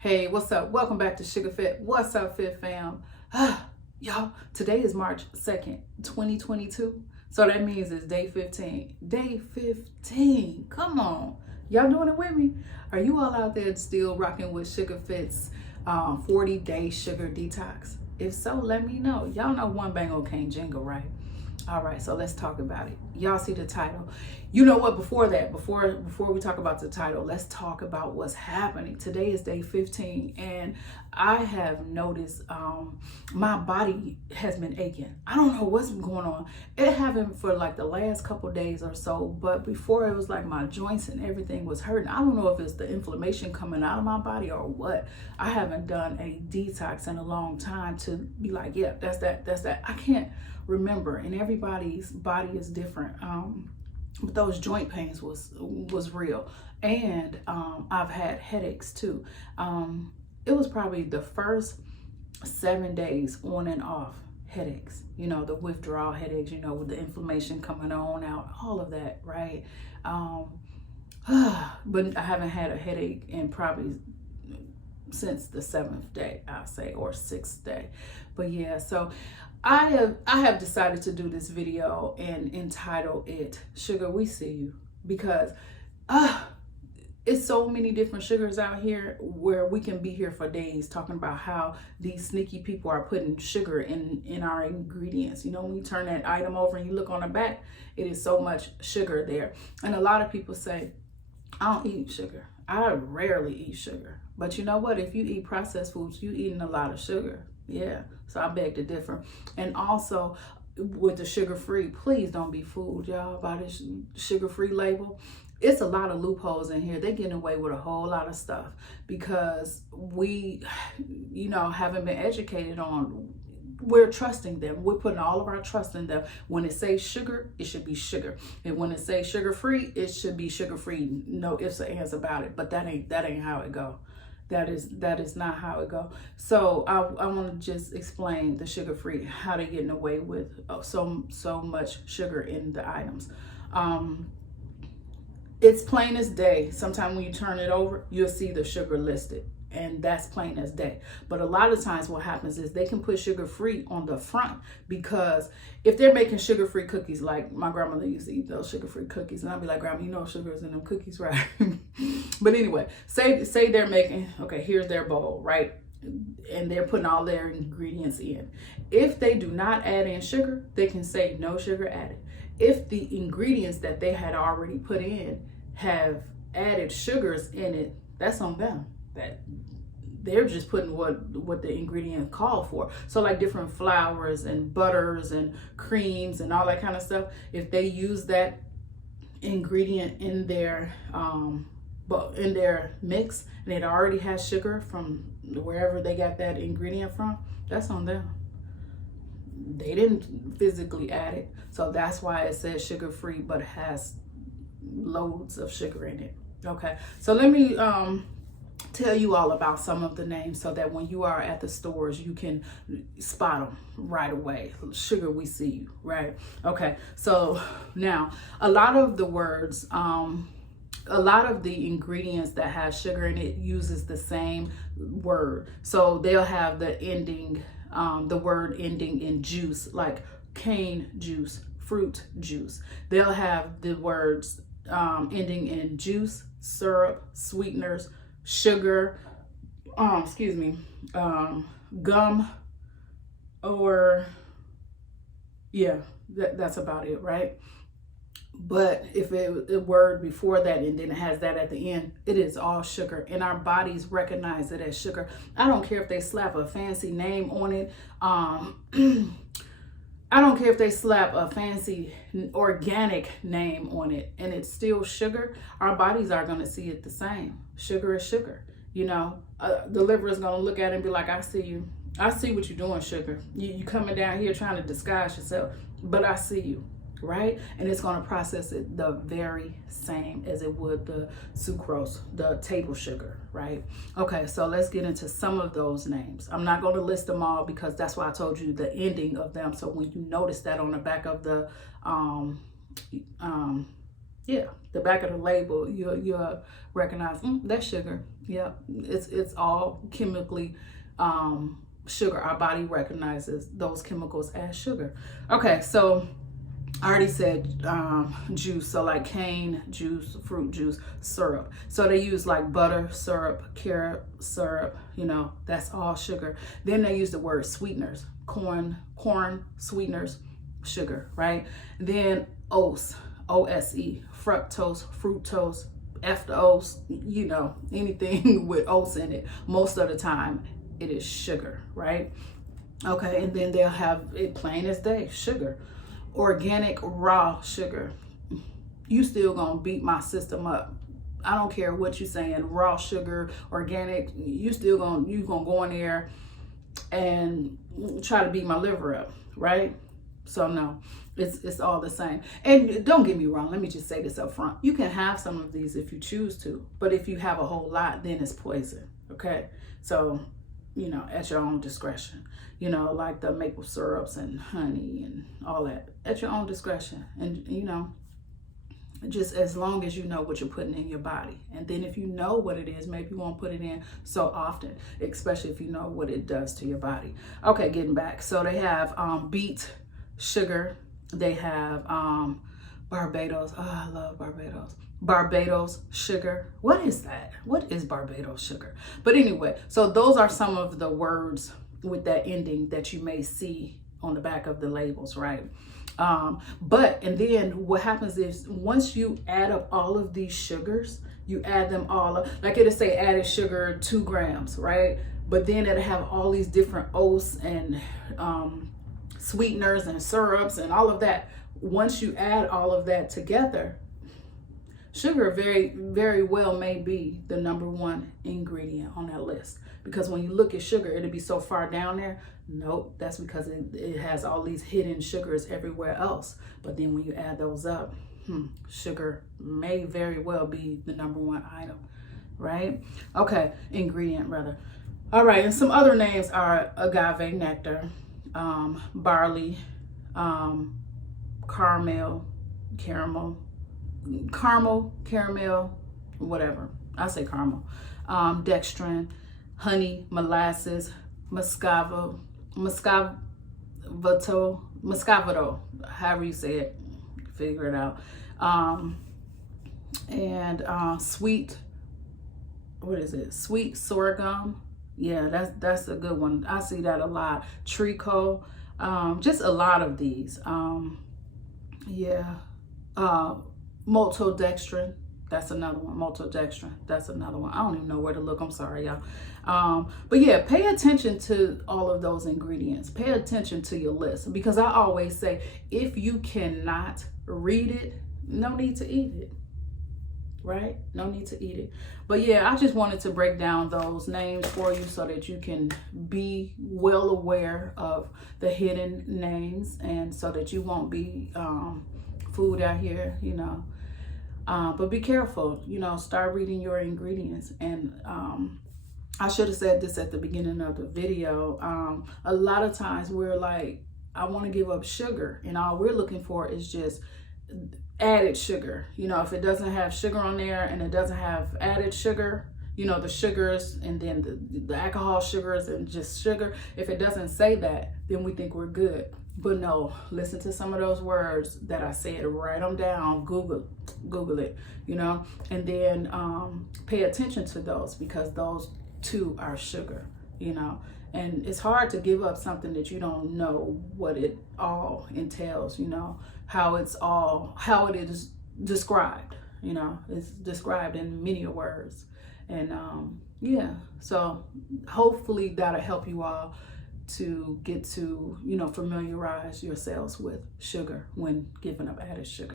Hey, what's up? Welcome back to Sugar Fit. What's up, Fit fam? Y'all, today is March 2nd, 2022. So that means it's day 15. Day 15. Come on. Y'all doing it with me? Are you all out there still rocking with Sugar Fit's 40-day sugar detox? If so, let me know. Y'all know one bango can't jingle, right? All right, so let's talk about it. Y'all see the title. You know what, before we talk about the title, let's talk about what's happening. Today is day 15, and I have noticed my body has been aching. I don't know what's been going on. It happened for like the last couple days or so, but before it was like my joints and everything was hurting. I don't know if it's the inflammation coming out of my body or what. I haven't done a detox in a long time to be like, yeah, that's that. I can't remember, and everybody's body is different. But those joint pains was real, and I've had headaches too. It was probably the first 7 days on and off headaches, you know, the withdrawal headaches, you know, with the inflammation coming on out, all of that, right? But I haven't had a headache in probably since the 7th day, I'll say, or 6th day. But yeah, so I have decided to do this video and entitle it Sugar We See You, because it's so many different sugars out here where we can be here for days talking about how these sneaky people are putting sugar in our ingredients. You know, when you turn that item over and you look on the back, it is so much sugar there. And a lot of people say, I don't eat sugar. I rarely eat sugar. But you know what? If you eat processed foods, you're eating a lot of sugar. Yeah, so I beg to differ. And also with the sugar-free, please don't be fooled, y'all, by this sugar-free label. It's a lot of loopholes in here. They're getting away with a whole lot of stuff because we, you know, haven't been educated on. We're trusting them. We're putting all of our trust in them. When it says sugar, it should be sugar. And when it says sugar-free, it should be sugar-free. No ifs or ands about it. But that ain't how it go. That is not how it go. So I want to just explain the sugar-free, how they're getting away with so much sugar in the items. It's plain as day. Sometimes when you turn it over, you'll see the sugar listed, and that's plain as day. But a lot of times what happens is they can put sugar-free on the front, because if they're making sugar-free cookies, like my grandmother used to eat those sugar-free cookies, and I'd be like, Grandma, you know sugar is in them cookies, right? But anyway, say they're making, okay, here's their bowl, right? And they're putting all their ingredients in. If they do not add in sugar, they can say no sugar added. If the ingredients that they had already put in have added sugars in it, that's on them. That they're just putting what the ingredient called for. So like different flours and butters and creams and all that kind of stuff, if they use that ingredient in their mix and it already has sugar from wherever they got that ingredient from, that's on them. They didn't physically add it, so that's why it says sugar-free, but it has loads of sugar in it. Okay, so let me tell you all about some of the names so that when you are at the stores, you can spot them right away. Sugar we see you, right? Okay, so now a lot of the words, a lot of the ingredients that have sugar in it uses the same word. So they'll have the ending, the word ending in juice, like cane juice, fruit juice. They'll have the words ending in juice, syrup, sweeteners, sugar, gum, or yeah, that's about it, right? But if a word before that and then it has that at the end, it is all sugar, and our bodies recognize it as sugar. I don't care if they slap a fancy name on it. I don't care if they slap a fancy organic name on it and it's still sugar. Our bodies are going to see it the same. Sugar is sugar. You know, the liver is going to look at it and be like, I see you. I see what you're doing, sugar. You coming down here trying to disguise yourself, but I see you, right? And it's going to process it the very same as it would the sucrose, the table sugar, right? Okay, so let's get into some of those names. I'm not going to list them all because that's why I told you the ending of them. So when you notice that on the back of the the back of the label, you'll recognize that's sugar. Yep, it's all chemically sugar. Our body recognizes those chemicals as sugar. Okay, so I already said juice, so like cane juice, fruit juice, syrup. So they use like butter syrup, carrot syrup, you know, that's all sugar. Then they use the word sweeteners, corn sweeteners, sugar, right? Then OSE, OSE, fructose, fructose, F-ose, you know, anything with oats in it, most of the time it is sugar, right? Okay, and then they'll have it plain as day, sugar. Organic raw sugar. You still gonna beat my system up. I don't care what you're saying, raw sugar, organic, you gonna go in there and try to beat my liver up, right? So no, it's all the same. And don't get me wrong, let me just say this up front. You can have some of these if you choose to, but if you have a whole lot, then it's poison, okay? So, you know, at your own discretion. You know, like the maple syrups and honey and all that, at your own discretion. And, you know, just as long as you know what you're putting in your body. And then if you know what it is, maybe you won't put it in so often, especially if you know what it does to your body. Okay, getting back. So they have beet sugar. They have Barbados. Oh, I love Barbados. Barbados sugar. What is that? What is Barbados sugar? But anyway, so those are some of the words with that ending that you may see on the back of the labels, right? And then what happens is once you add up all of these sugars, you add them all up, like it'll say added sugar 2 grams, right? But then it'll have all these different oats and sweeteners and syrups and all of that. Once you add all of that together, sugar very, very well may be the #1 ingredient on that list. Because when you look at sugar, it'll be so far down there. Nope, that's because it has all these hidden sugars everywhere else. But then when you add those up, sugar may very well be the #1 item, right? Okay, ingredient rather. All right, and some other names are agave nectar, barley, caramel, whatever. I say caramel. Dextrin, honey, molasses, muscovado, however you say it, figure it out. Sweet, what is it? Sweet sorghum. Yeah, that's a good one. I see that a lot. Trico, just a lot of these. Maltodextrin. That's another one. Maltodextrin. That's another one. I don't even know where to look. I'm sorry, y'all. But yeah, pay attention to all of those ingredients. Pay attention to your list, because I always say, if you cannot read it, no need to eat it. Right? No need to eat it. But yeah, I just wanted to break down those names for you so that you can be well aware of the hidden names, and so that you won't be food out here, you know. But be careful, you know, start reading your ingredients. And I should have said this at the beginning of the video. A lot of times we're like, I want to give up sugar, and all we're looking for is just added sugar. You know, if it doesn't have sugar on there and it doesn't have added sugar, you know, the sugars and then the alcohol sugars and just sugar, if it doesn't say that, then we think we're good. But no, listen to some of those words that I said, write them down, Google it, you know, and then pay attention to those, because those too are sugar, you know. And it's hard to give up something that you don't know what it all entails, you know, how it is described, you know, it's described in many words. And yeah, so hopefully that'll help you all to get to, you know, familiarize yourselves with sugar when giving up added sugar.